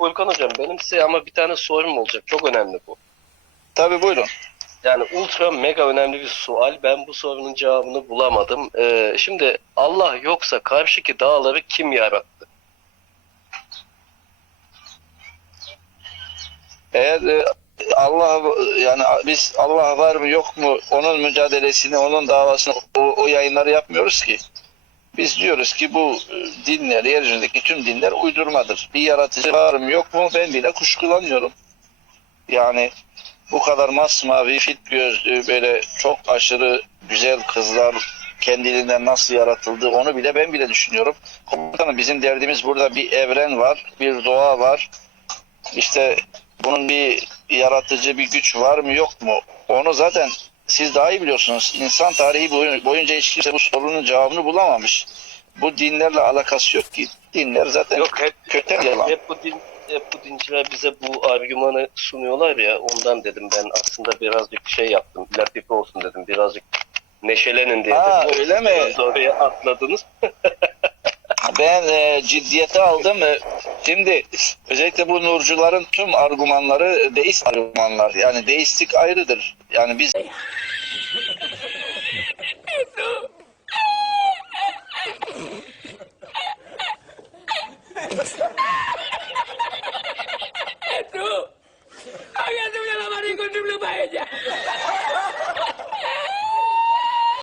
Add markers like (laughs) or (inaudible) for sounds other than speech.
Volkan Hocam benim size ama bir tane sorum olacak. Çok önemli bu. Tabii buyurun. Yani ultra mega önemli bir sual. Ben bu sorunun cevabını bulamadım. Ee, şimdi Allah yoksa karşıki dağları kim yarattı? Eğer e, Allah yani biz Allah var mı yok mu onun mücadelesini, onun davasını o, o yayınları yapmıyoruz ki. Biz diyoruz ki bu e, dinler, yeryüzündeki tüm dinler uydurmadır. Bir yaratıcı var mı yok mu ben bile kuşkulanıyorum. Yani bu kadar masmavi, fit gözlü, böyle çok aşırı güzel kızlar kendiliğinden nasıl yaratıldı onu bile ben bile düşünüyorum. Komutanım bizim derdimiz burada bir evren var, bir doğa var. İşte bunun bir yaratıcı bir güç var mı yok mu? Onu zaten siz daha iyi biliyorsunuz. İnsan tarihi boyu- boyunca hiç kimse bu sorunun cevabını bulamamış. Bu dinlerle alakası yok ki. Dinler zaten Yok hep kötü yalan. hep bu din hep bu dinciler bize bu argümanı sunuyorlar ya ondan dedim ben aslında birazcık şey yaptım. Latife olsun dedim. Birazcık neşelenin diye Ha, dedim. öyle mi? Oraya atladınız. (laughs) Ben e, ciddiyete aldım. E, Şimdi özellikle bu nurcuların tüm argümanları deist argümanlar. Yani deistik ayrıdır. Yani biz (laughs)